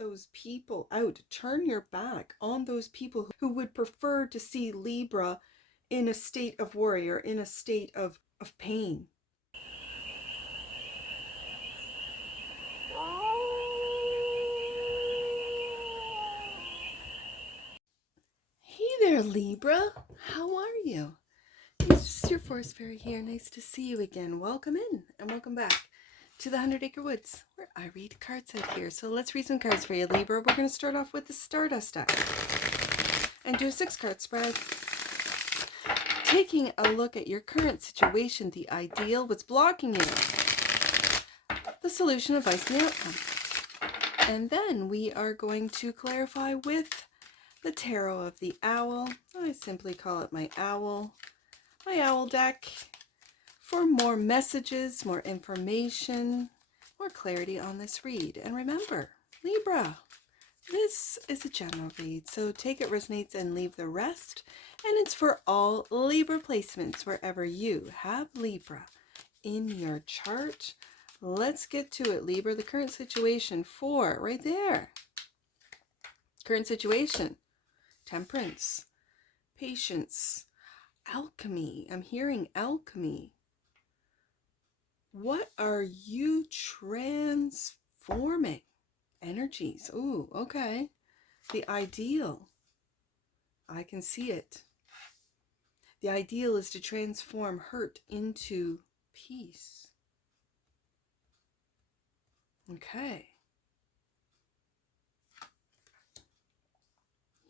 those people out. Turn your back on those people who would prefer to see Libra in a state of worry or in a state of pain. Hey there, Libra. How are you? It's just your forest fairy here. Nice to see you again. Welcome in and welcome back to the 100 Acre Woods, where I read cards out here. So let's read some cards for you, Libra. We're going to start off with the Stardust deck and do a 6-card spread. Taking a look at your current situation, the ideal, what's blocking you, the solution, advice, and the outcome. And then we are going to clarify with the Tarot of the Owl. I simply call it my owl deck, for more messages, more information, more clarity on this read. And remember, Libra, this is a general read, so take it resonates and leave the rest. And it's for all Libra placements wherever you have Libra in your chart. Let's get to it, Libra. The current situation for, right there. Current situation, Temperance, Patience, Alchemy. I'm hearing alchemy. What are you transforming? Energies. Ooh, okay. The ideal. I can see it. The ideal is to transform hurt into peace. Okay.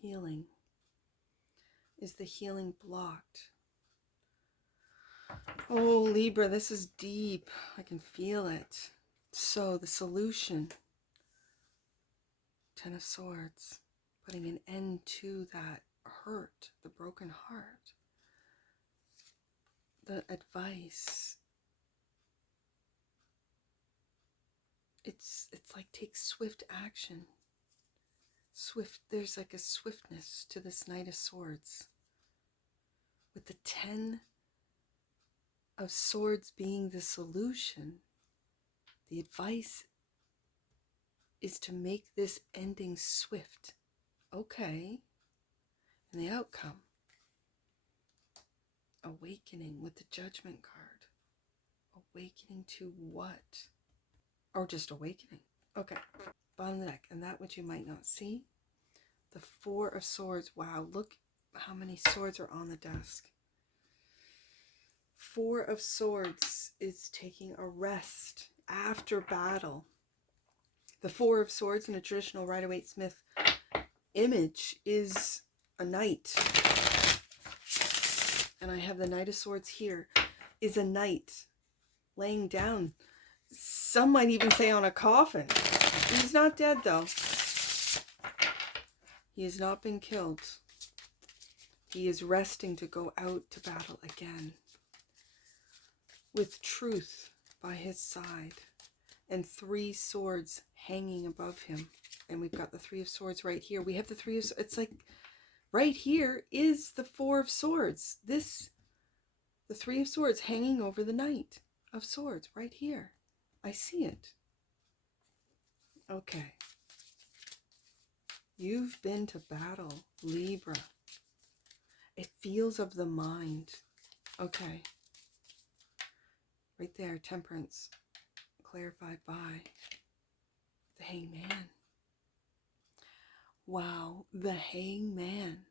Healing. Is the healing blocked? Oh, Libra, this is deep. I can feel it. So the solution, 10 of Swords, putting an end to that hurt, the broken heart. The advice, it's like take swift action. There's like a swiftness to this Knight of Swords. With the 10 of Swords being the solution, the advice is to make this ending swift. Okay. And the outcome, awakening with the Judgment card. Awakening to what? Or just awakening. Okay. Bottom of the deck. And that which you might not see, the 4 of Swords. Wow, look how many swords are on the desk. 4 of Swords is taking a rest after battle. The 4 of Swords in a traditional Rider-Waite-Smith image is a knight. And I have the Knight of Swords here, is a knight laying down. Some might even say on a coffin. He's not dead though. He has not been killed. He is resting to go out to battle again, with truth by his side and 3 swords hanging above him. And we've got the 3 of Swords right here. We have the 3 of, it's like right here is the 4 of Swords. The 3 of Swords hanging over the Knight of Swords right here. I see it. Okay. You've been to battle, Libra. It feels of the mind. Okay. Right there, Temperance, clarified by the Hangman. Wow, the Hangman.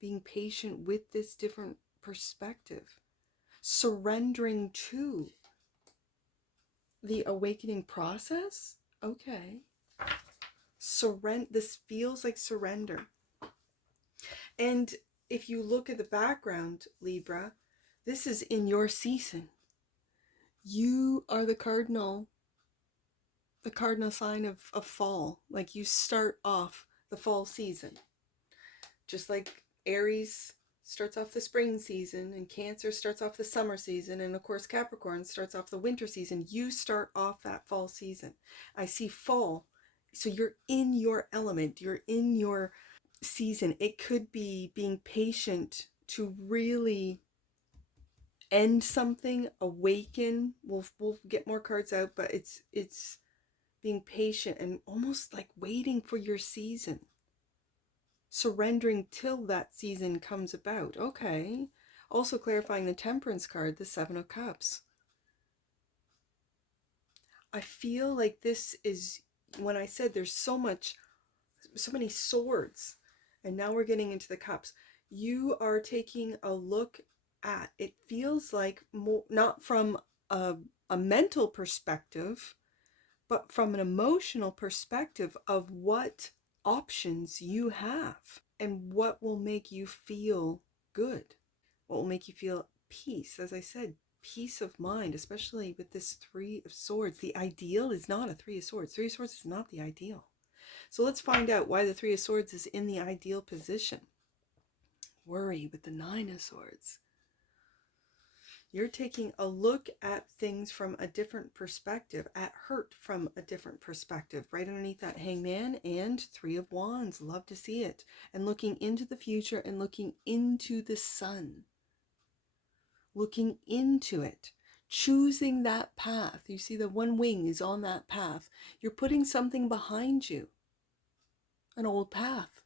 Being patient with this different perspective. Surrendering to the awakening process. Okay. This feels like surrender. And if you look at the background, Libra, this is in your season. You are the cardinal sign of fall. Like you start off the fall season. Just like Aries starts off the spring season, and Cancer starts off the summer season, and of course Capricorn starts off the winter season. You start off that fall season. I see fall. So you're in your element. You're in your season. It could be being patient to really end something, awaken. We'll get more cards out, but it's being patient and almost like waiting for your season. Surrendering till that season comes about. Okay. Also clarifying the Temperance card, the Seven of Cups. I feel like this is, when I said there's so many swords, and now we're getting into the cups. You are taking a look at, it feels like more, not from a mental perspective, but from an emotional perspective of what options you have and what will make you feel good, what will make you feel peace. As I said, peace of mind, especially with this Three of Swords. The ideal is not a Three of Swords. Three of Swords is not the ideal. So let's find out why the Three of Swords is in the ideal position. Worry with the Nine of Swords. You're taking a look at things from a different perspective, at hurt from a different perspective. Right underneath that, Hangman and Three of Wands. Love to see it. And looking into the future and looking into the sun. Looking into it. Choosing that path. You see the one wing is on that path. You're putting something behind you. An old path.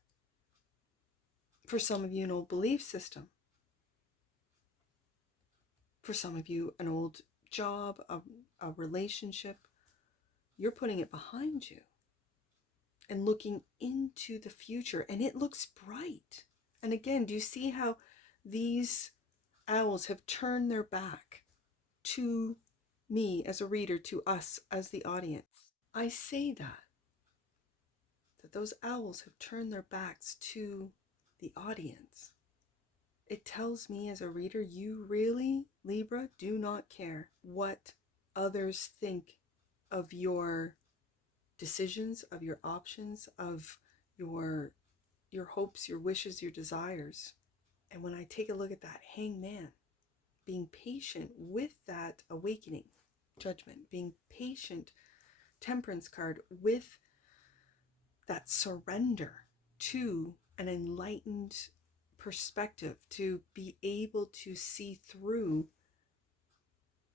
For some of you, an old belief system. For some of you, an old job, a relationship. You're putting it behind you and looking into the future, and it looks bright. And again, do you see how these owls have turned their back to me as a reader, to us as the audience? I say that those owls have turned their backs to the audience. It tells me as a reader, you really, Libra, do not care what others think of your decisions, of your options, of your hopes, your wishes, your desires. And when I take a look at that Hangman, being patient with that awakening, Judgment, being patient, Temperance card, with that surrender to an enlightened perspective, to be able to see through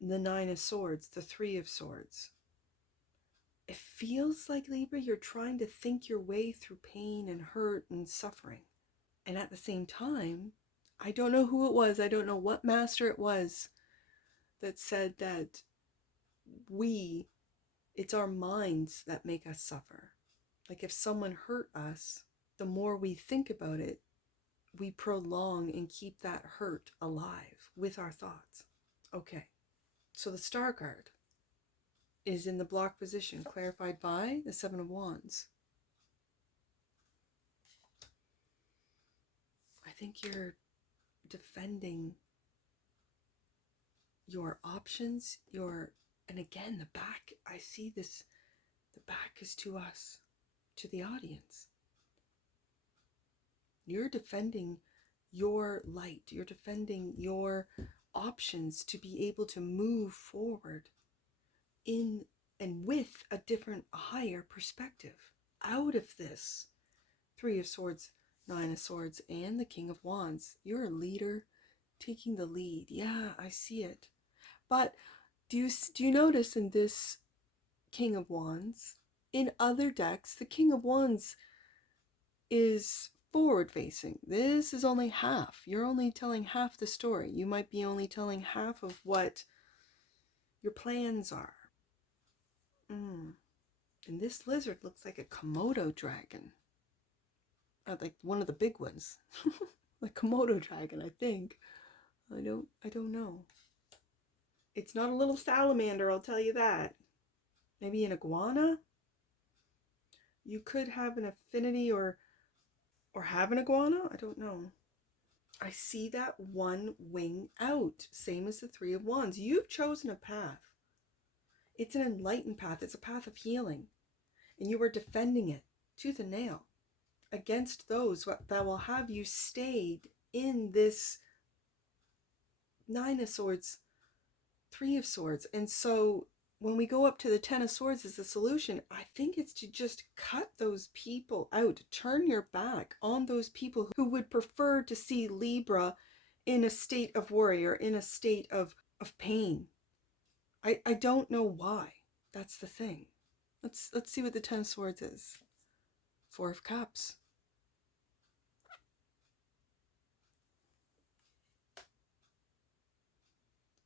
the Nine of Swords, the Three of Swords. It feels like, Libra, you're trying to think your way through pain and hurt and suffering. And at the same time, I don't know who it was, I don't know what master it was that said that it's our minds that make us suffer. Like if someone hurt us, the more we think about it, we prolong and keep that hurt alive with our thoughts. Okay, so the Star card is in the block position, clarified by the Seven of Wands. I think you're defending your options, and again, the back, I see this, the back is to us, to the audience. You're defending your light, you're defending your options to be able to move forward in and with a different, higher perspective out of this Three of Swords, Nine of Swords, and the King of Wands. You're a leader taking the lead. Yeah, I see it. But do you notice in this King of Wands, in other decks, the King of Wands is forward facing. This is only half. You're only telling half the story. You might be only telling half of what your plans are. And this lizard looks like a Komodo dragon. Like one of the big ones. Like Komodo dragon, I think. I don't know. It's not a little salamander, I'll tell you that. Maybe an iguana? You could have an affinity or have an iguana? I don't know. I see that one wing out, same as the Three of Wands. You've chosen a path. It's an enlightened path. It's a path of healing. And you are defending it tooth and nail against those that will have you stayed in this Nine of Swords, Three of Swords. And so when we go up to the Ten of Swords as the solution, I think it's to just cut those people out. Turn your back on those people who would prefer to see Libra in a state of worry or in a state of pain. I don't know why. That's the thing. Let's see what the Ten of Swords is. Four of Cups.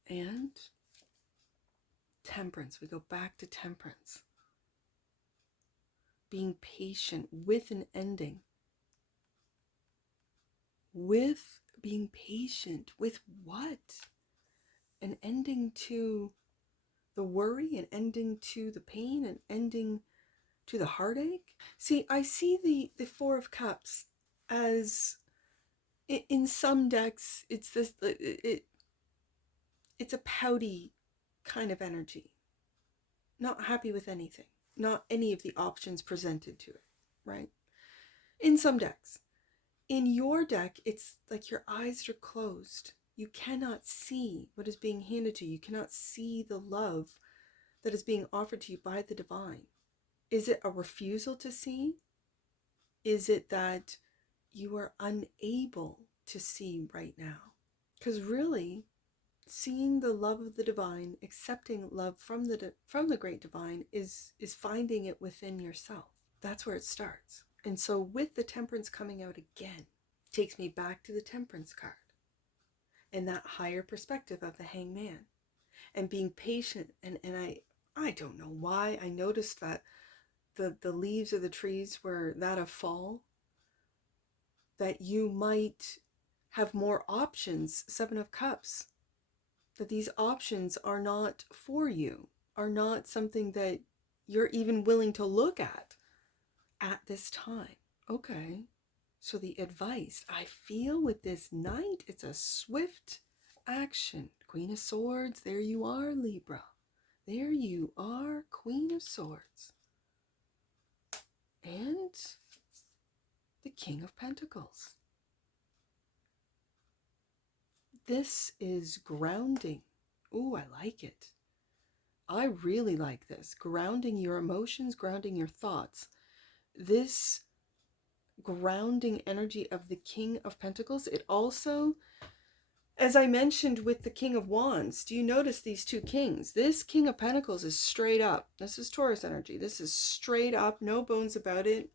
And Temperance. We go back to Temperance. Being patient with an ending. With being patient with what? An ending to the worry, an ending to the pain, an ending to the heartache. See, I see the Four of Cups as, in some decks, it's this, it's a pouty kind of energy. Not happy with anything. Not any of the options presented to it, right? In some decks. In your deck, it's like your eyes are closed. You cannot see what is being handed to you. You cannot see the love that is being offered to you by the divine. Is it a refusal to see? Is it that you are unable to see right now? Because really, seeing the love of the divine, accepting love from the great divine is finding it within yourself. That's where it starts. And so with the Temperance coming out again, takes me back to the Temperance card and that higher perspective of the Hangman and being patient. And I don't know why I noticed that the leaves of the trees were that of fall, that you might have more options. Seven of Cups, that these options are not for you, are not something that you're even willing to look at this time. Okay, so the advice I feel with this Knight, it's a swift action. Queen of Swords, there you are, Libra. There you are, Queen of Swords. And the King of Pentacles. This is grounding. Ooh, I like it. I really like this. Grounding your emotions, grounding your thoughts. This grounding energy of the King of Pentacles, it also, as I mentioned with the King of Wands, do you notice these two kings? This King of Pentacles is straight up. This is Taurus energy. This is straight up, no bones about it.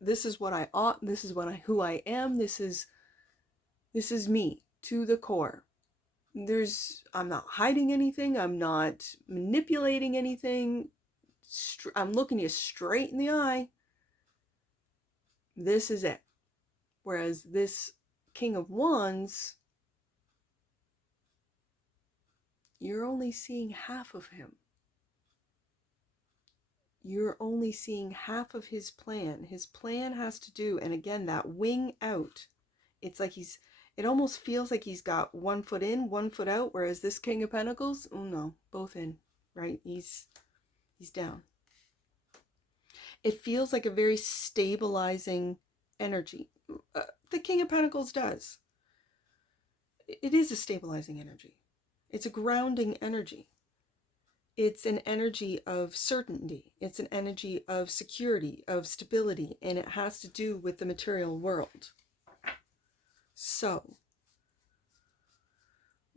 This is what I ought. This is who I am. This is me to the core. I'm not hiding anything. I'm not manipulating anything. I'm looking you straight in the eye. This is it. Whereas this King of Wands, you're only seeing half of him. You're only seeing half of his plan. His plan has to do, and again, that wing out. It's like it almost feels like he's got 1 foot in, 1 foot out, whereas this King of Pentacles, oh no, both in, right? He's down. It feels like a very stabilizing energy. The King of Pentacles does. It is a stabilizing energy. It's a grounding energy. It's an energy of certainty. It's an energy of security, of stability, and it has to do with the material world. So,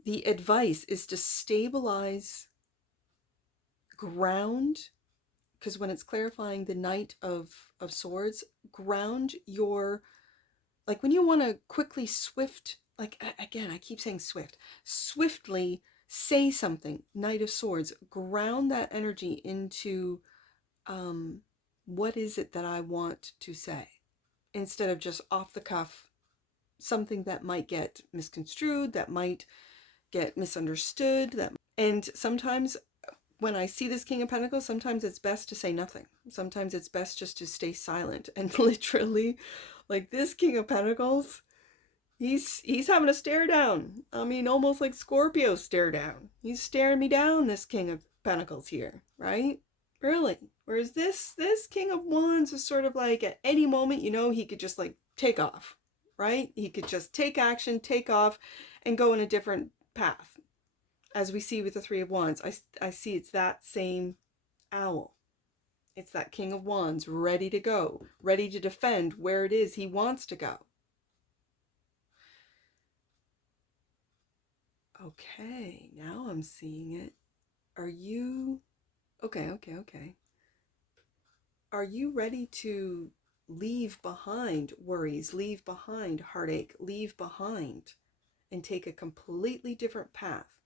the advice is to stabilize, ground, because when it's clarifying the Knight of Swords, ground your, like when you want to quickly like again, I keep saying swiftly say something, Knight of Swords, ground that energy into what is it that I want to say, instead of just off the cuff, something that might get misconstrued, that might get misunderstood, and sometimes when I see this King of Pentacles, sometimes it's best to say nothing. Sometimes it's best just to stay silent. And literally, like this King of Pentacles, he's having a stare down. I mean, almost like Scorpio stare down. He's staring me down, this King of Pentacles here, right? Really. Whereas this King of Wands is sort of like at any moment, he could just like take off, right? He could just take action, take off, and go in a different path. As we see with the Three of Wands, I see it's that same owl. It's that King of Wands ready to go, ready to defend where it is he wants to go. Okay, now I'm seeing it. Are you... Okay. are you ready to leave behind worries, leave behind heartache, leave behind and take a completely different path,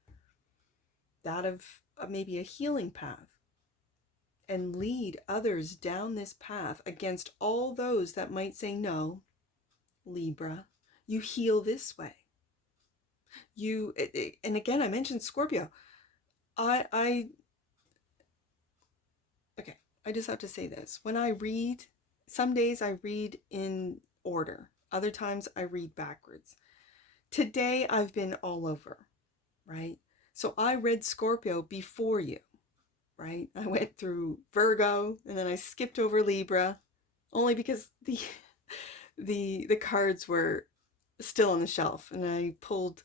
that of maybe a healing path, and lead others down this path against all those that might say, no, Libra, you heal this way. And again, I mentioned Scorpio. Okay, I just have to say this. When I read, some days I read in order. Other times I read backwards. Today I've been all over, right? So I read Scorpio before you, right? I went through Virgo and then I skipped over Libra, only because the cards were still on the shelf, and I pulled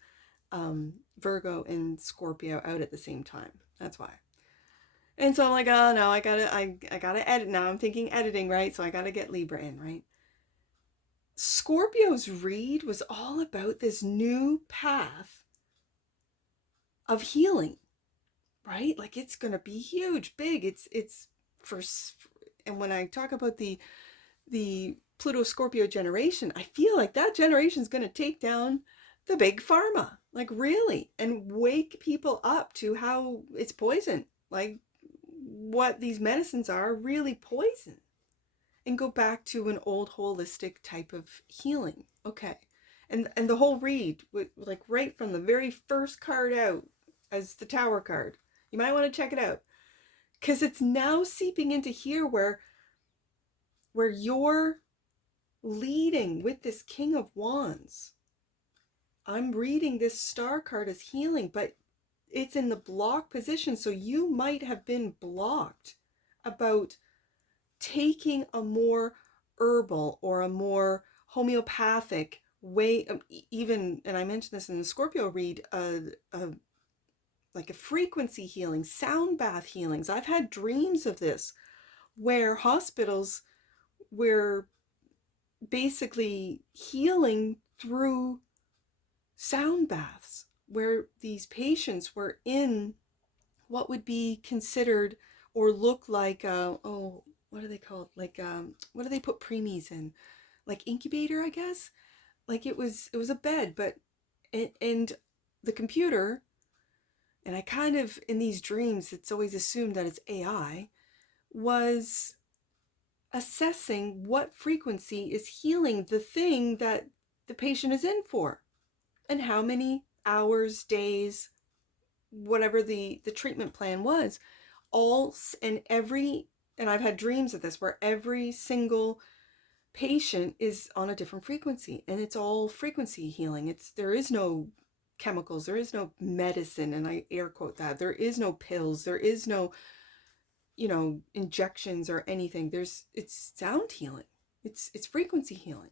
Virgo and Scorpio out at the same time. That's why. And so I'm like, oh no, I gotta edit now. I'm thinking editing, right? So I gotta get Libra in, right? Scorpio's read was all about this new path of healing, right? Like it's gonna be huge, big. It's for, and when I talk about the Pluto Scorpio generation, I feel like that generation is gonna take down the big pharma, like really, and wake people up to how it's poison, like what these medicines are really poison, and go back to an old holistic type of healing. Okay. And the whole read, like right from the very first card out as the Tower card, you might want to check it out, because it's now seeping into here where you're leading with this King of Wands. I'm reading this Star card as healing, but it's in the block position. So you might have been blocked about taking a more herbal or a more homeopathic way, even, and I mentioned this in the Scorpio read, like a frequency healing, sound bath healings. I've had dreams of this where hospitals were basically healing through sound baths, where these patients were in what would be considered or look like, what are they called? Like, what do they put preemies in? Like incubator, I guess. Like it was a bed, but, and the computer, and I kind of, in these dreams, it's always assumed that it's AI, was assessing what frequency is healing the thing that the patient is in for, and how many hours, days, whatever the treatment plan was. All and every, and I've had dreams of this where every single patient is on a different frequency, and it's all frequency healing. There is no chemicals, there is no medicine, and I air quote that. There is no pills, there is no, injections or anything. It's sound healing. It's frequency healing.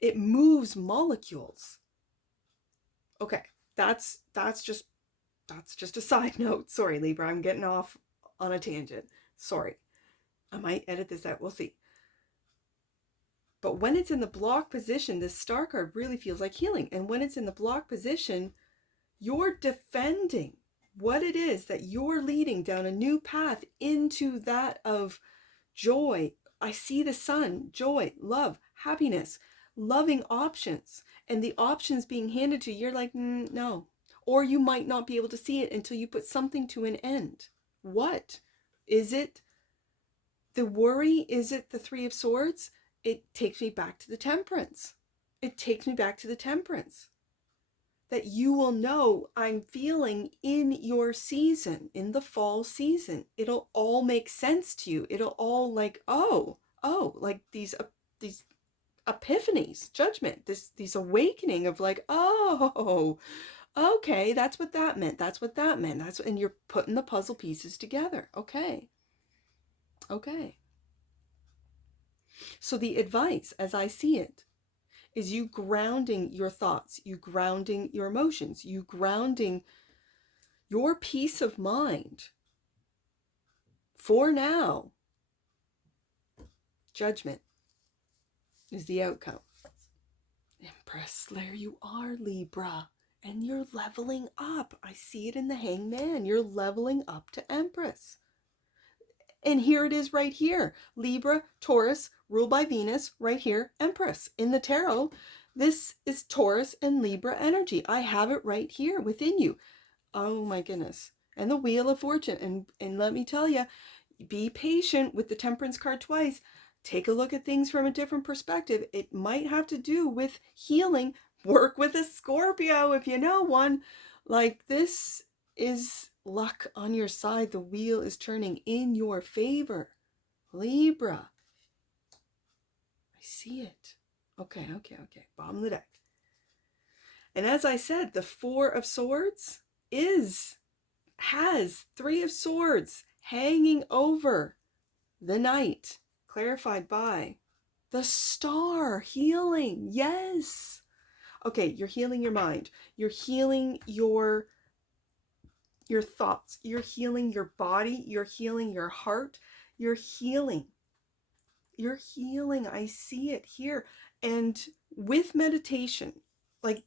It moves molecules. Okay, that's just a side note. Sorry, Libra, I'm getting off on a tangent. Sorry. I might edit this out. We'll see. But when it's in the block position, this Star card really feels like healing. And when it's in the block position, you're defending what it is that you're leading down a new path into that of joy. I see the sun, joy, love, happiness, loving options. And the options being handed to you, you're like, no. Or you might not be able to see it until you put something to an end. What? Is it the worry? Is it the Three of Swords? It takes me back to the Temperance. It takes me back to the Temperance. That you will know, I'm feeling in your season, in the fall season. It'll all make sense to you. It'll all like, like these epiphanies, judgment, these awakening of like, oh, okay, that's what that meant. That's what that meant. And you're putting the puzzle pieces together. Okay. So the advice, as I see it, is you grounding your thoughts, you grounding your emotions, you grounding your peace of mind. For now, judgment is the outcome. Empress, there you are, Libra. And you're leveling up. I see it in the Hangman. You're leveling up to Empress. And here it is right here. Libra, Taurus, ruled by Venus, right here, Empress. In the tarot, this is Taurus and Libra energy. I have it right here within you. Oh my goodness. And the Wheel of Fortune. And let me tell you, be patient with the Temperance card twice. Take a look at things from a different perspective. It might have to do with healing. Work with a Scorpio if you know one. Like, this is luck on your side. The wheel is turning in your favor. Libra. I see it. Okay. Bottom of the deck. And as I said, the Four of Swords has Three of Swords hanging over the Knight, clarified by the Star. Healing. Yes. Okay, you're healing your mind. You're healing your thoughts. You're healing your body. You're healing your heart. You're healing. I see it here. And with meditation, like,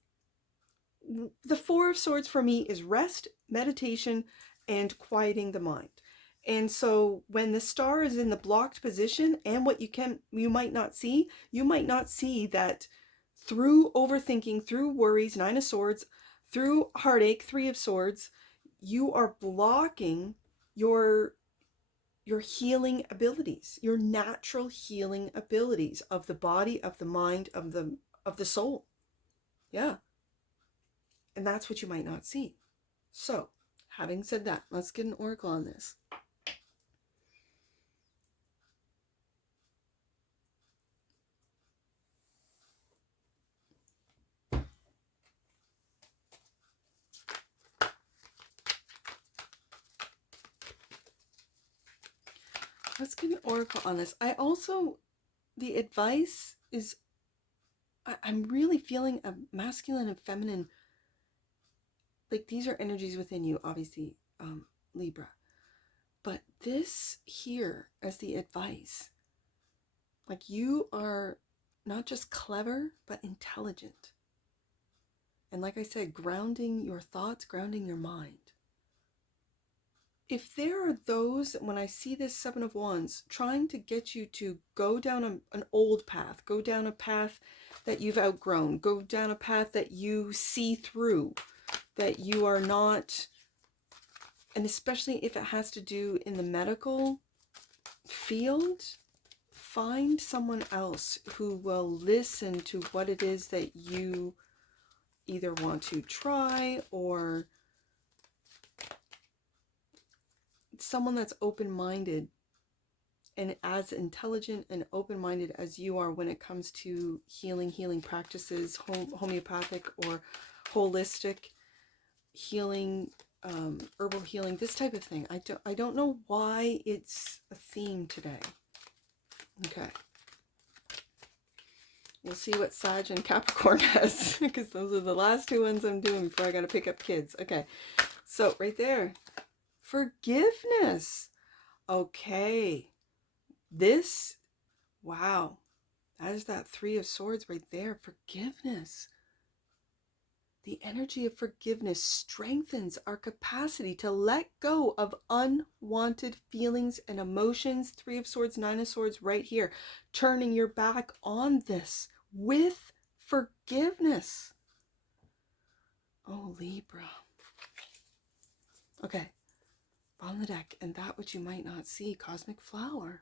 the Four of Swords for me is rest, meditation, and quieting the mind. And so when the Star is in the blocked position, and what you might not see that through overthinking, through worries, Nine of Swords, through heartache, Three of Swords, you are blocking your healing abilities, your natural healing abilities of the body, of the mind, of the soul. Yeah. And that's what you might not see. So, having said that, let's get an oracle on this. Let's get an oracle on this. The advice is, I'm really feeling a masculine and feminine, like, these are energies within you, obviously, Libra. But this here as the advice, like, you are not just clever, but intelligent. And like I said, grounding your thoughts, grounding your mind. If there are those, when I see this Seven of Wands, trying to get you to go down an old path, go down a path that you've outgrown, go down a path that you see through, that you are not, and especially if it has to do in the medical field, find someone else who will listen to what it is that you either want to try, or someone that's open-minded and as intelligent and open-minded as you are when it comes to healing practices, homeopathic or holistic healing, herbal healing, this type of thing. I don't know why it's a theme today. Okay. We'll see what Sag and Capricorn has, because those are the last two ones I'm doing before I got to pick up kids. Okay. So right there. Forgiveness. Okay. This, wow. That is that Three of Swords right there. Forgiveness. The energy of forgiveness strengthens our capacity to let go of unwanted feelings and emotions. Three of Swords, Nine of Swords right here. Turning your back on this with forgiveness. Oh, Libra. Okay. On the deck, and that which you might not see, Cosmic Flower.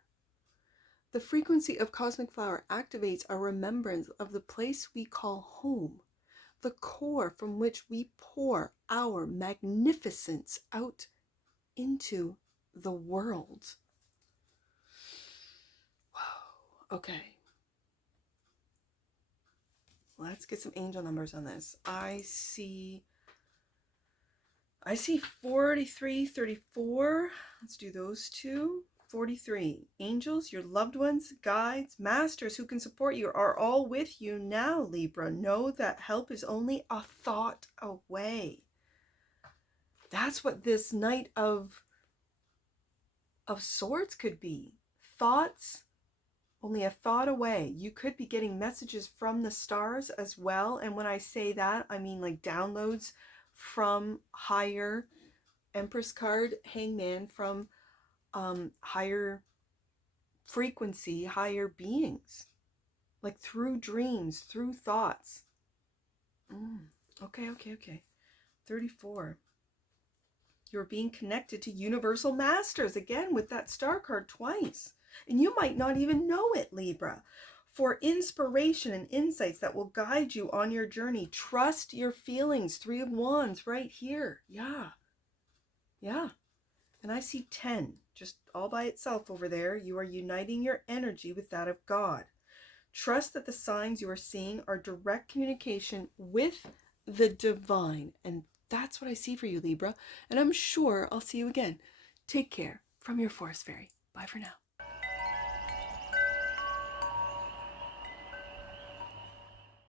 The frequency of Cosmic Flower activates our remembrance of the place we call home, the core from which we pour our magnificence out into the world. Whoa. Okay. Let's get some angel numbers on this. I see 43, 34. Let's do those two. 43. Angels, your loved ones, guides, masters who can support you are all with you now, Libra. Know that help is only a thought away. That's what this Knight of Swords could be. Thoughts, only a thought away. You could be getting messages from the stars as well. And when I say that, I mean like downloads from higher. Empress card, Hangman, from higher frequency, higher beings, like through dreams, through thoughts. Okay. 34. You're being connected to universal masters, again with that star card twice. And you might not even know it, Libra. For inspiration and insights that will guide you on your journey, trust your feelings. 3 of Wands right here. Yeah. And I see 10 just all by itself over there. You are uniting your energy with that of God. Trust that the signs you are seeing are direct communication with the divine. And that's what I see for you, Libra. And I'm sure I'll see you again. Take care from your Forest Fairy. Bye for now.